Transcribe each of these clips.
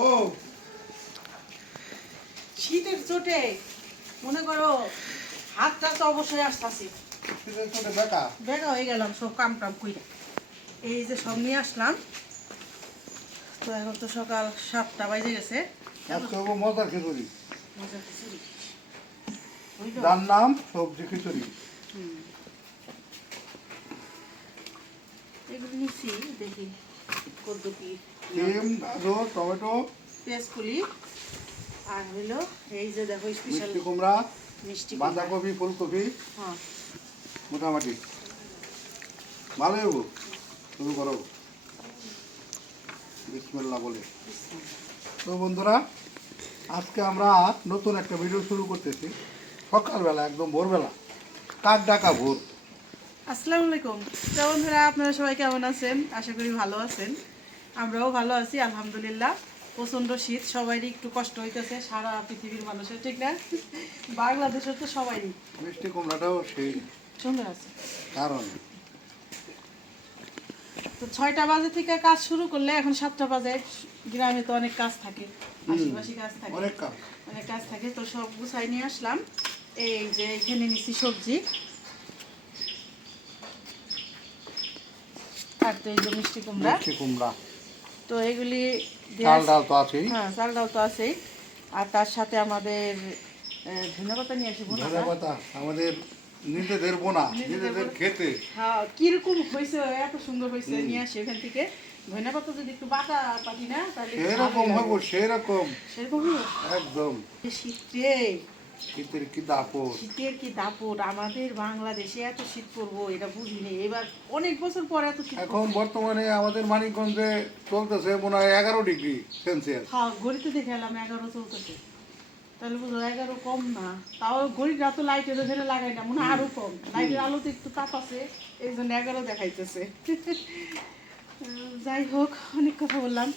ও শীতের চোটে মনে করো হাতটা তো অবশ্যই আসতেছি শীতের চোটে বেকা বেগা হয়ে গেলাম সব কাম টাম কইরা। এই যে সব নিয়ে আসলাম, তো এখন তো সকাল 7টা বাজে গেছে। আজকে হবো মজার খিচুড়ি। মজার খিচুড়ি হইলো? যার নাম সবজি খিচুড়ি। এগুলো নিচ্ছি, দেখি কত কি ডিম, গাজর, টমেটো, পেঁয়াজ কুলি, আর হইলো এই যে দেখো স্পেশাল মিষ্টি কুমড়া, মিষ্টি কুমড়া। বাঁধাকপি, ফুলকপি, হ্যাঁ, মোটামুটি ভালো হবো। শুরু করো বিসমিল্লাহ বলে। তো বন্ধুরা, আজকে আমরা নতুন একটা ভিডিও শুরু করতেছি। সকালবেলা একদম ভোরবেলা, কাক ডাকা ভোর। আসসালামু আলাইকুম। তো বন্ধুরা, আপনারা সবাই কেমন আছেন? আশা করি ভালো আছেন। আমরাও ভালো আছি আলহামদুলিল্লাহ। প্রচণ্ড শীত, সবারই একটু কষ্ট হইতেছে, সারা পৃথিবীর মানুষের, ঠিক না? বাংলাদেশের তো সবারই। মিষ্টি কুমড়াটাও সেই সুন্দর আছে। কারণ তো 6টা বাজে থেকে কাজ শুরু করলে এখন 7টা বাজে, গ্রামে তো অনেক কাজ থাকে, আশেপাশে কাজ থাকে, অনেক কাজ। অনেক কাজ থাকে। তো সব গুছাই নিয়ে আসলাম। এই যে এখানে নিচ্ছি সবজি, আর তো এই যে মিষ্টি কুমড়া। মিষ্টি কুমড়া, তো এগুলি চাল ডাল তো আছেই। হ্যাঁ, চাল ডাল তো আছেই। আর তার সাথে আমাদের ধনেপাতা নিয়ে আসি, বোনা। ধনেপাতা আমাদের নিজেদের বোনা, নিজেদের খেতে। হ্যাঁ, কিরকম হয়েছে, এত সুন্দর হয়েছে, নিয়ে আসি এখান থেকে। ধনেপাতা যদি একটু বাটা পাতি না তাহলে সেরকম হবো, সেরকম সেরকম হলো। একদম। শীতে, শীতের কি দাপট। শীতের কি দাপট! আমাদের বাংলাদেশে এত শীত পড়বো এটা বুঝিনি, এবার অনেক বছর পর এত শীত এখন বর্তমানে আমাদের মানিকগঞ্জে চলতেছে মনে হয় 11 ডিগ্রি সেলসিয়াস। হ্যাঁ, ঘড়িতে দেখে এলাম 11 চলতেছে। তাহলে বুঝো 11 কম না। তাও ঘড়িটা তো লাইটের ওখানে লাগাই না, মনে হয় আরো কম। লাইটের আলোতে একটু তাপ আছে, এই জন্য 11 দেখাইতেছে। যাই হোক, অনেক কথা বললাম।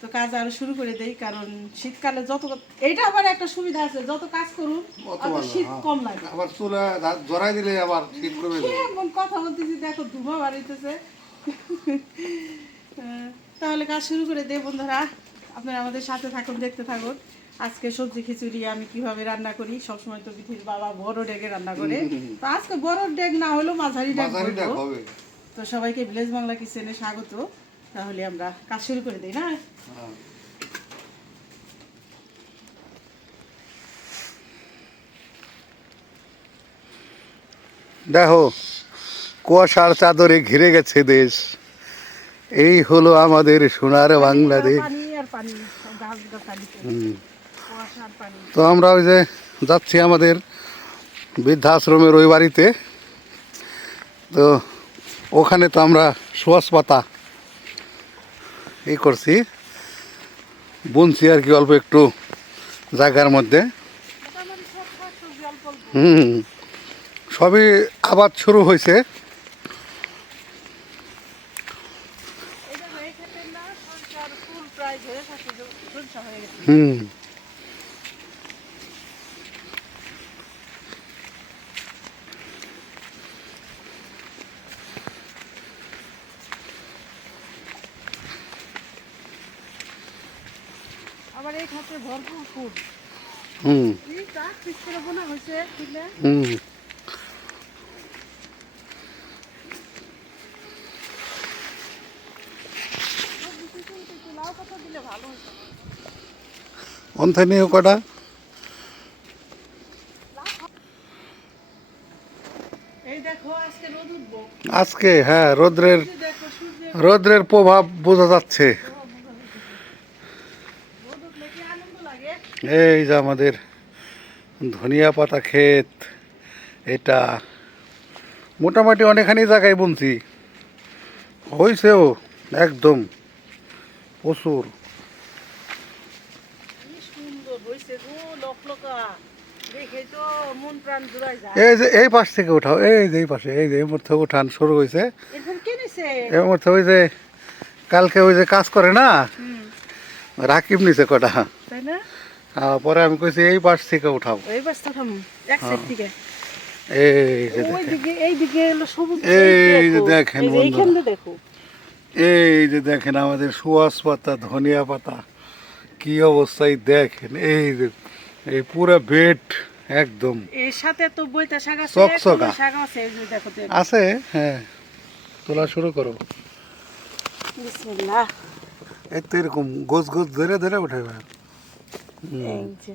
তো কাজ আরো শুরু করে দেই, কারণ শীতকালে যত, এইটা আবার একটা সুবিধা আছে, যত কাজ করুন অত অত ভালো, শীত হ্যাঁ। কম লাগে। আবার চুলা জড়াই দিলে আবার শীত কমে যাবে। এমন কথা বলতেছি, দেখো ধুমা বাড়িতেছে। তাহলে কাজ শুরু করে দেই বন্ধুরা, আপনারা আমাদের সাথে থাকুন, দেখতে থাকুন। আজকে সবজি খিচুড়ি আমি কিভাবে রান্না করি। সবসময় তো বিথির বাবা বড় ডেকে রান্না করে, তো আজকে বড় ডেক না হলেও মাঝারি ডেক মাঝারি ডাক বলবো। হবে। তো সবাইকে ভিলেজ বাংলা কিচেনে স্বাগত। তাহলে আমরা কাজ শুরু করে দিই না? হ্যাঁ। দেখো, কুয়াশার চাদরে ঘিরে গেছে দেশ। এই হলো আমাদের সোনার বাংলাদেশ। পানি আর পানি, গাছ গাছালিতে কুয়াশা আর পানি। তো আমরা ওই যে যাচ্ছি আমাদের বৃদ্ধাশ্রমের ওই বাড়িতে। তো ওখানে তো আমরা সুয়াস পাতা এই করছি, বুনছি আর কি অল্প একটু জায়গার মধ্যে। মোটামুটি সব শাকসবজি অল্প অল্প। সবই আবাদ শুরু হয়েছে। এই দেখো, এই ক্ষেতের না সরিষার ফুল প্রায় ঝরে থাকছে, সরিষা হয়ে গেছে। হুম আবার এই ক্ষেত্রে ভরপুর ফুল। হুম এই গাছ পিস করে বোনা হয়েছে, ঠিক না? হুম সবজি খিচুড়িতে একটু লাউ পাতা দিলে ভালো হতো। অন্থায় কটা এই দেখো, আজকে রোদ উঠবো। আজকে, হ্যাঁ, রোদ্রের এই যে দেখো, সূর্যের রোদ্রের প্রভাব বোঝা যাচ্ছে। প্রভাব বোঝা যাইতেছে। রোদ উঠলে কি আনন্দ লাগে! এই যে আমাদের ধনিয়া পাতা ক্ষেত, এটা মোটামুটি অনেকখানি জায়গায় বুনছি, হয়েছেও একদম প্রচুর। কি সুন্দর হয়েছে গো, লকলকা, দেখে তো মন প্রাণ জুড়াই যায়। এই যে এই পাশ থেকে উঠাও, এই যে এই পাশে, এই যে এই মধ্যে উঠান শুরু হয়েছে। এরকম কে নিছে? এর মধ্যে ওই যে কালকে ওই যে কাজ করে না, হুম, রাকিব নিচে কটা। তাই না? পরে আমি কইছি এই পাশ থেকে উঠাও। এই বাস্তা থাম, এক সাইড থেকে। এই যে ওই দেখেন, দিকে, এই দিকে হলো সবুজ। এই যে দেখেন এই যে বন্ধুরা, এইখানটা দেখো। এই যে দেখেন আমাদের সুয়াস পাতা, ধনিয়া পাতা কি অবস্থায় দেখেন, এই যে, এই পুরো বেড একদম এর সাথে তো বইতা শাক আছে, চকচকা। কলমি শাক আছে, এই যে দেখো তো। আছে। হ্যাঁ, তোলা শুরু করো। বিসমিল্লাহ। এই তো এরকম গোছ গোছ ধরে ধরে উঠাবে। এই যে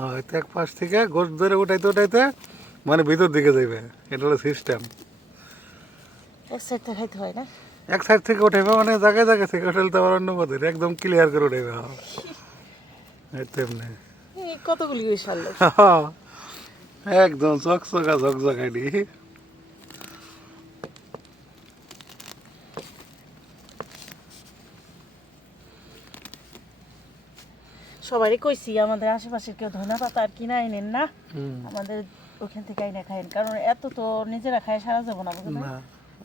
হয়তো এক পাশ থেকে গোছ ধরে উঠাইতে উঠাইতে মানে ভিতর দিকে যাইবে, এটা হলো সিস্টেম। এক সাইড থেকে খাইতে হয় না। এক সাইড থেকে উঠাইবে মানে জায়গায় জায়গায় থেকে উঠাইলে তো আবার অন্য পথে একদম ক্লিয়ার করে উঠাইবে। এই তেমনি এই কতগুলি করে সারলো। একদম চকচকা ঝকঝকাইনি। সবারই কইছি আমাদের আশেপাশের কেউ ধনা পাতা আর কিনা আইনেন না, আমাদের ওখান থেকে আইনে খাইন, কারণ এত তো নিজেরা খাই সারা যাবো না, বুঝলেন? না,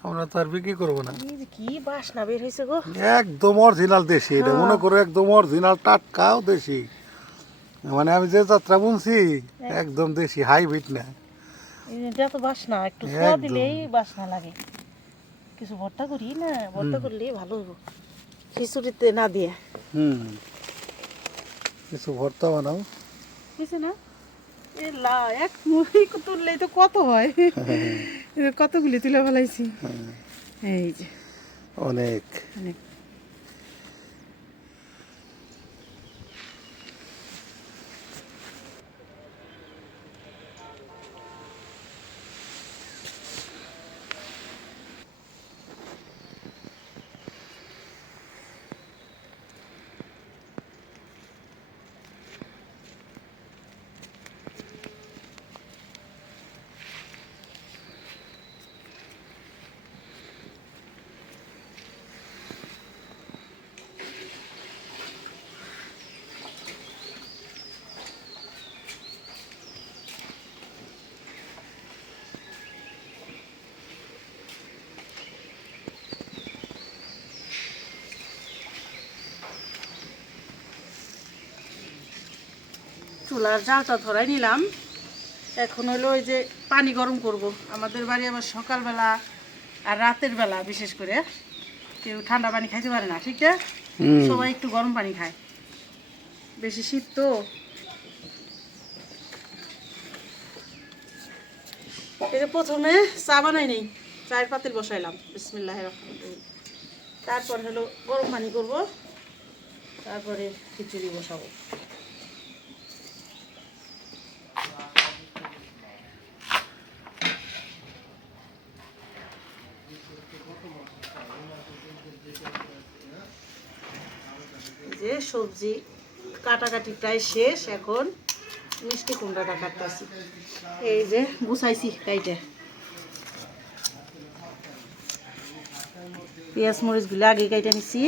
আমরা তো আর বিক্রি করবো না। এই যে কি বাসনা বের হয়েছে গো। একদম অরিজিনাল দেশি, এটা মনে করো একদম অরিজিনাল টাটকাও দেশি। মানে আমি যে যাত্রা বুনছি একদম দেশি, হাইব্রিড না। এটা তো বাসনা, একটু ছোঁয়া একদম। দিলেই বাসনা লাগে। কিছু ভর্তা করি না, ভর্তা করলেই ভালো হইব, খিচুড়িতে না দিয়ে। কিছু ভর্তা বানাও। কিছু না, এ লা এক মুড়ি তুললেই তো কত হয়। এই যে কতগুলি তুলে ফেলাইছি। এই যে অনেক। অনেক। চুলার জালটা ধরাই নিলাম। এখন হলো ওই যে পানি গরম করব। আমাদের বাড়ি আবার সকালবেলা আর রাতের বেলা বিশেষ করে কেউ ঠান্ডা পানি খাইতে পারে না, ঠিক না? সবাই একটু গরম পানি খায়, বেশি শীত তো। এই যে প্রথমে চা বানাই নেই, চায়ের পাতিল বসাইলাম, বিসমিল্লাহির রহমানির রহিম। তারপর হলো গরম পানি করব, তারপরে খিচুড়ি বসাবো। যে সবজি কাটাকাটি প্রায় শেষ, এখন মিষ্টি কুমড়াটা কাটতেছি। এই যে গুছাইছি কাইটে, পেঁয়াজ মরিচগুলো আগে কাইটে নিছি।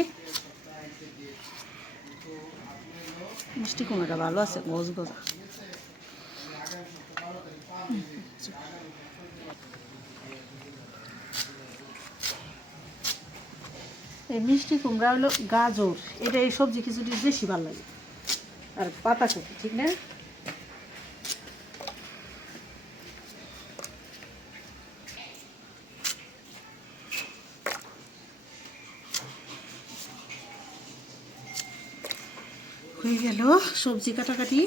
মিষ্টি কুমড়াটা ভালো আছে, গজ গজা। এই মিষ্টি কুমড়া হলো গাজর, এটা এই সবজি খিচুড়ির বেশি ভালো লাগে, আর পাতাকপি, ঠিক না? হয়ে গেল সবজি কাটাকাটি,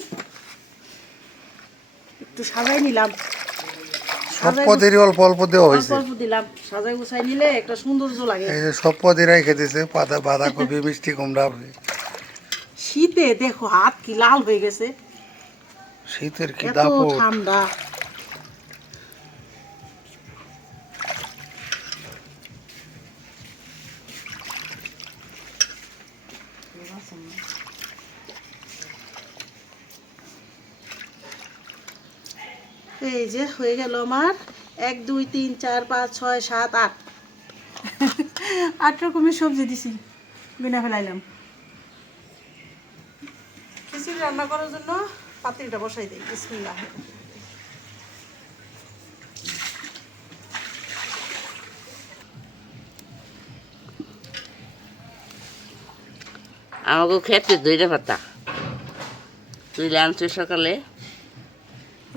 একটু সাজাই নিলাম। সব পদেরই অল্প অল্প দেওয়া হয়েছে। অল্প দিলাম, সাজাই গুছাই নিলে একটা সৌন্দর্য লাগে। এই যে সব পদেরাই খেতেছে, বাঁধাকপি, মিষ্টি কুমড়া। শীতে দেখো হাত কি লাল হয়ে গেছে, শীতের কি এত দাপট। ঠান্ডা। এই যে হয়ে গেল আমার 1 2 3 4 5 6 7 8 8 রকমের সবজি দিছি, বিনা ফেলাইলাম। খিচুড়ি রান্না করার জন্য পাতিলটা বসাই দিই, বিসমিল্লাহ। আমাকে খেতে দুইটা পাতা তুই আনছিস সকালে।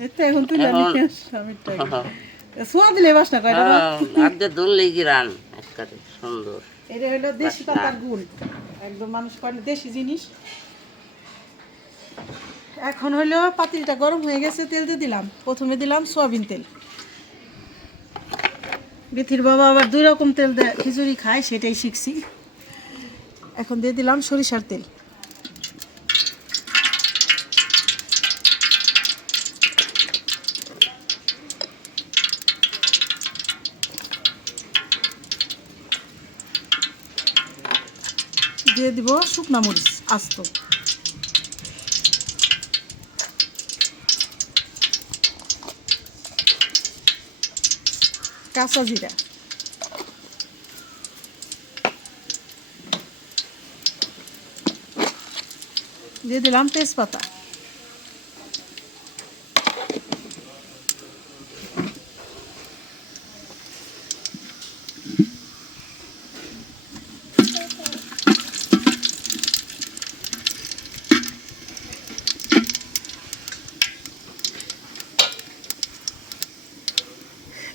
এই তো এখন তুই জানি এখন- স্বামীরটা সোয়া দিলে বাসনা কয় না আগে ধরলেই গিরান একবারে সুন্দর। এটা হলো দেশি পাতার গুণ, একদম মানুষ করে দেশি জিনিস। এখন হলো পাতিলটা গরম হয়ে গেছে, তেল দিয়ে দিলাম। প্রথমে দিলাম সয়াবিন তেল। বিথির বাবা আবার 2 রকম তেল দেয়, খিচুড়ি খায়, সেটাই শিখছি। এখন দিয়ে দিলাম সরিষার তেল। দিয়ে দিব শুকনা মরিচ আস্ত, কাঁচা জিরা, দিয়ে দিলাম তেজপাতা,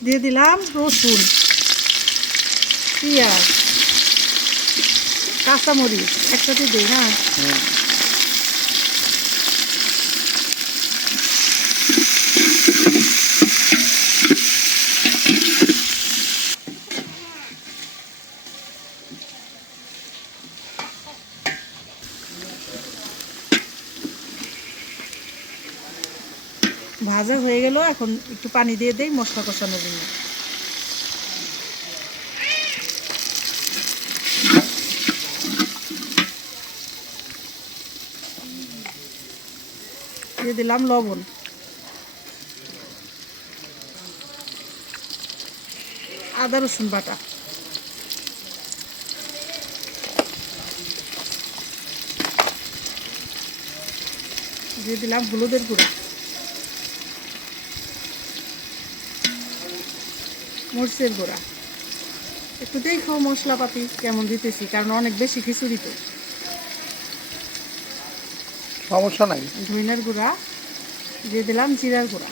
দিয়ে দিলাম রসুন, পেঁয়াজ, কাঁচামরিচ একসাথে দিই না। ভাজা হয়ে গেল, এখন একটু পানি দিয়ে দেই মশলা কষানোর জন্য। দিয়ে দিলাম লবণ, আদা রসুন বাটা, দিয়ে দিলাম হলুদের গুঁড়া, মরিচের গুঁড়া। একটু দেখো মশলাপাতি কেমন দিতেছি, কারণ অনেক বেশি খিচুড়ি তো। সমস্যা নাই। ধনিয়ার গুঁড়া, দিয়ে দিলাম জিরার গুঁড়া,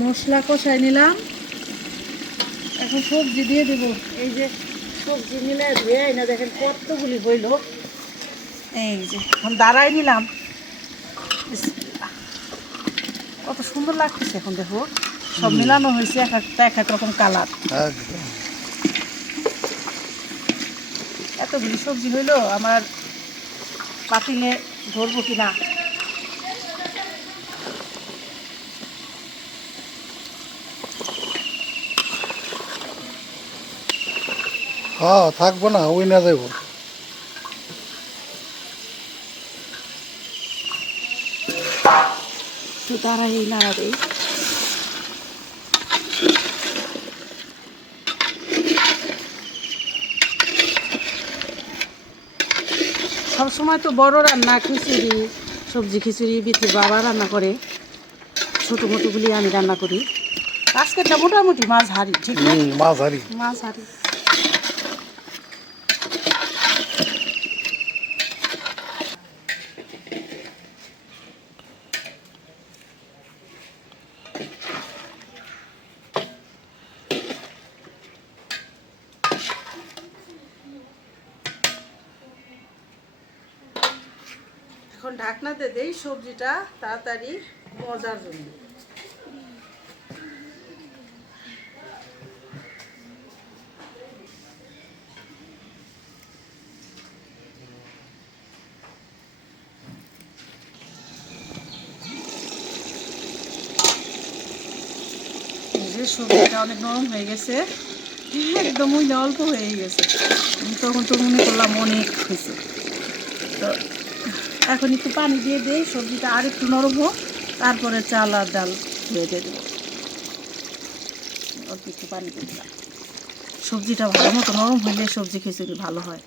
মশলা কষাই নিলাম। এখন সবজি দিয়ে দেবো। এই যে সবজি মিলে ধুয়ে না, দেখেন কতগুলি হইল। এই যে এখন দাঁড়াই নিলাম, কত সুন্দর লাগতেছে। এখন দেখো সব মিলানো হয়েছে, এক একটা এক এক রকম কালার। এতগুলি সবজি হইলো, আমার পাতিলে ধরবো কিনা। হ্যাঁ, থাকবো না, ওই না যাবো। একটু দাঁড়াই নাড়া দেই। সবসময় তো বড় রান্না খিচুড়ি, সবজি খিচুড়ি বিথির বাবা রান্না করে, ছোটো মোটোগুলি আমি রান্না করি। আজকেরটা মোটামুটি মাছ হারি, ঠিক না? মাছ হারি। মাছ হারি। এখন ঢাকনাতে দেই সবজিটা তাড়াতাড়ি মজার জন্য। সবজিটা অনেক নরম হয়ে গেছে, একদম অল্প হয়ে গেছে। তখন তো মনে করলাম অনেক হয়েছে। তো এখন একটু পানি দিয়ে দেই, সবজিটা আর একটু নরম হোক, তারপরে চাল আর ডাল ধুয়ে দিয়ে দেবো। অল্প একটু পানি দিয়ে দিলাম। সবজিটা ভালো মতো নরম হইলে সবজি খিচুড়ি ভালো হয়।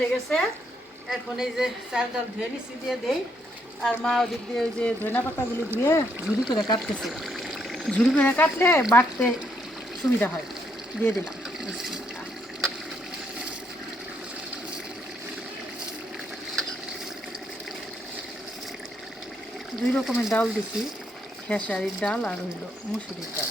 হয়ে গেছে। এখন এই যে চাল ডাল ধুয়ে নিচি দিয়ে দেই। আর মা ওদিক দিয়ে ওই যে ধনিয়া পাতাগুলি ধুয়ে ঝুড়ি করে কাটতেছে। ঝুড়ি করে কাটলে বাটতে সুবিধা হয়। দিয়ে দিলাম। বিসমিল্লাহ। দুই রকমের ডাল দিছি, খেসারির ডাল আর হইল মুসুরির ডাল।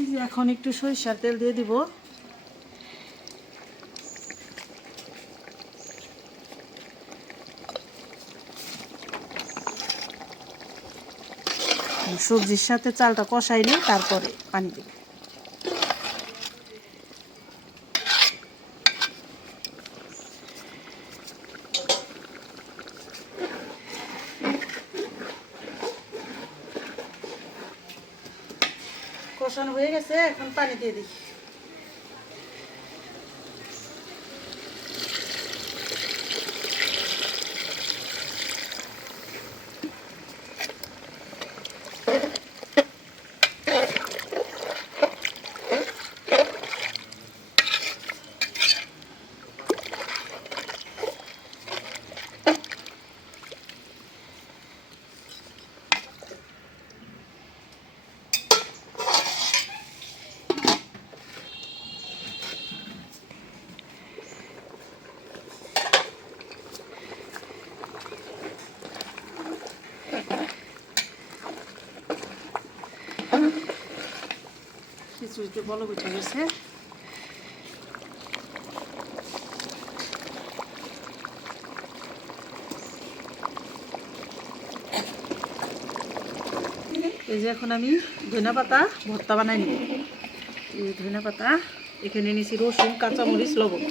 এই যে এখন একটু সরিষার তেল দিয়ে দিব। সবজির সাথে চালটা কষাই নিই, তারপরে পানি দিব। কষানো হয়ে গেছে, এখন পানি দিয়ে দিই। খিচুড়িতে বলক উঠে গেছে। এই যে এখন আমি ধনিয়া পাতা ভর্তা বানাই নিব। এই ধনিয়া পাতা এখানে নিয়েছি, রসুন, কাঁচামরিচ, লবণ।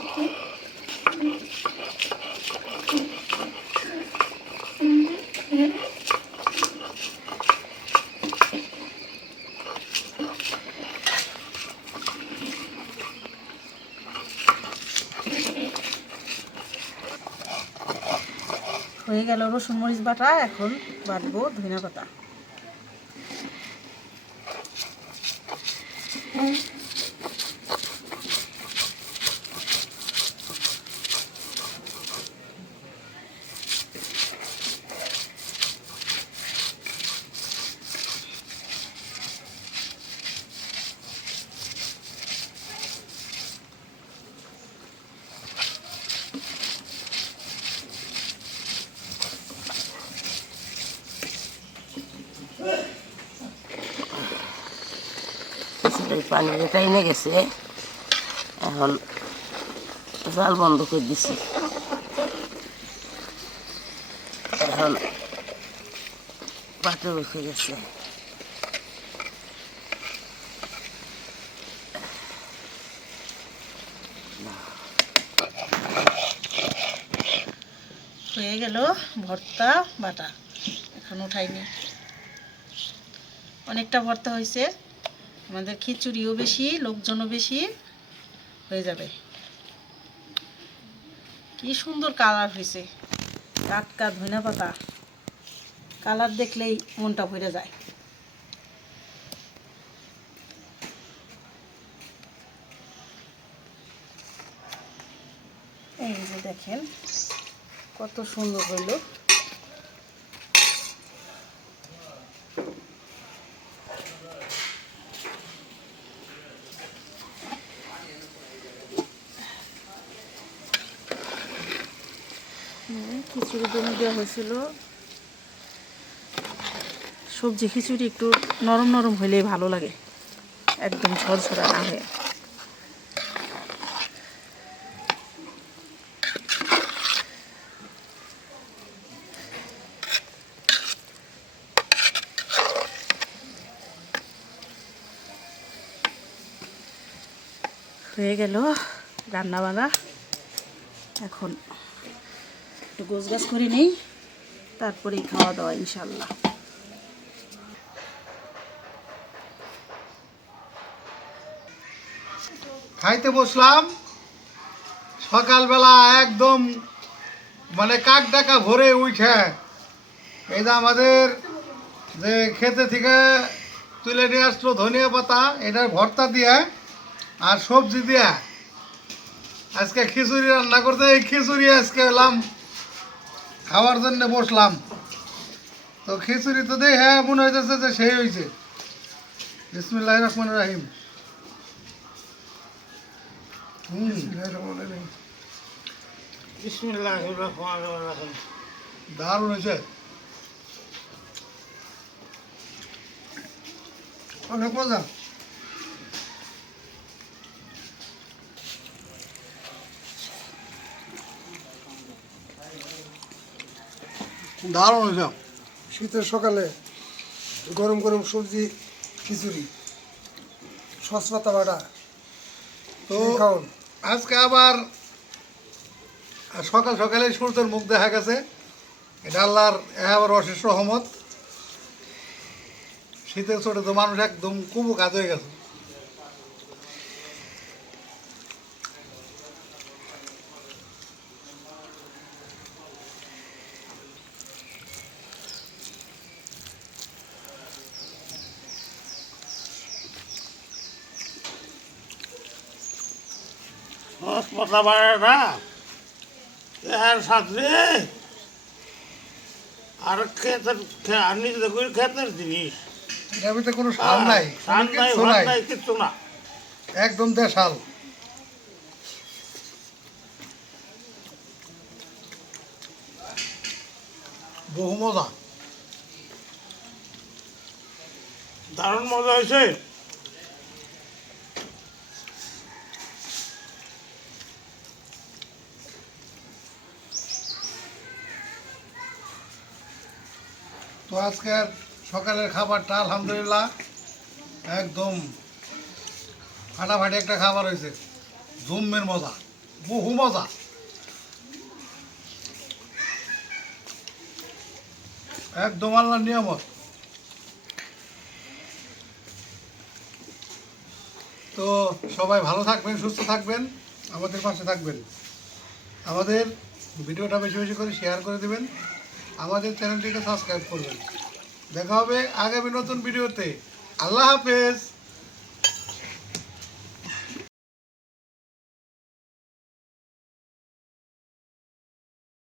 হয়ে গেল রসুন মরিচ বাটা, এখন বাটবো ধনিয়া পাতা। খিচুড়ির পানি যেটা এনে গেছে, এখন জাল বন্ধ করে দিছি। এখন পাটে বসে গেছে। হয়ে গেল ভর্তা বাটা, এখন উঠাইনি। অনেকটা ভর্তা হয়েছে, আমাদের খিচুড়িও বেশি, লোকজনও বেশি, হয়ে যাবে। কি সুন্দর কালার হয়েছে, টাটকা ধনিয়া পাতা, কালার দেখলেই মনটা ভরে যায়। এই যে দেখেন কত সুন্দর হইল। খিচুড়ি দমে দেওয়া হয়েছিল। সবজি খিচুড়ি একটু নরম নরম হইলেই ভালো লাগে, একদম ঝরঝরা না হয়ে। হয়ে গেল রান্না বান্না। এখন একটু গোছগাছ করে নেই, তারপরেই খাওয়া দাওয়া ইনশাল্লাহ। খাইতে বসলাম সকালবেলা একদম মানে কাক ডাকা ভরে উঠে। এই যে আমাদের যে খেতে থেকে তুলে নিয়ে আসলো ধনিয়া পাতা, এটার ভর্তা দিয়ে আর সবজি দিয়ে আজকে খিচুড়ি রান্না করতে, এই খিচুড়ি আজকে এলাম খাওয়ার জন্য বসলাম। তো খিচুড়ি তো দেখ হ্যাঁ মনে হইতেছে যে সেই হয়েছে। বিসমিল্লাহির রহমানির রহিম। বিসমিল্লাহির রহমানির রহিম। দারুণ হয়েছে, অনেক মজা। দারুণ হয়েছে। শীতের সকালে গরম গরম সবজি, খিচুড়ি, সস পাতা বাটা তো খাওন। আজকে আবার সকাল সকালে সূর্যের মুখ দেখা গেছে। এটা আল্লাহর আবার অশেষ রহমত। শীতের ছোটে তো মানুষ একদম কুবু কাজ হয়ে গেছে। পাতা বাড়াটা এর সাথে আর ক্ষেতের আর নিজেদের করে ক্ষেতের জিনিস, এটার ভিতরে কোনো সার নাই, সার কোনো নাই, কিচ্ছু ভাত নাই, নাই, কিচ্ছু না। একদম দেশাল। বহু মজা। দারুণ মজা হয়েছে। তো আজকের সকালের খাবারটা আলহামদুলিল্লাহ একদম ফাটাফাটি একটা খাবার হয়েছে। জম্মের মজা, বহু মজা। একদম আল্লাহর নিয়ামত। তো সবাই ভালো থাকবেন, সুস্থ থাকবেন, আমাদের পাশে থাকবেন। আমাদের ভিডিওটা বেশি বেশি করে শেয়ার করে দেবেন, আমাদের চ্যানেলটিকে সাবস্ক্রাইব করবেন। দেখা হবে আগামী নতুন ভিডিওতে। আল্লাহ হাফেজ।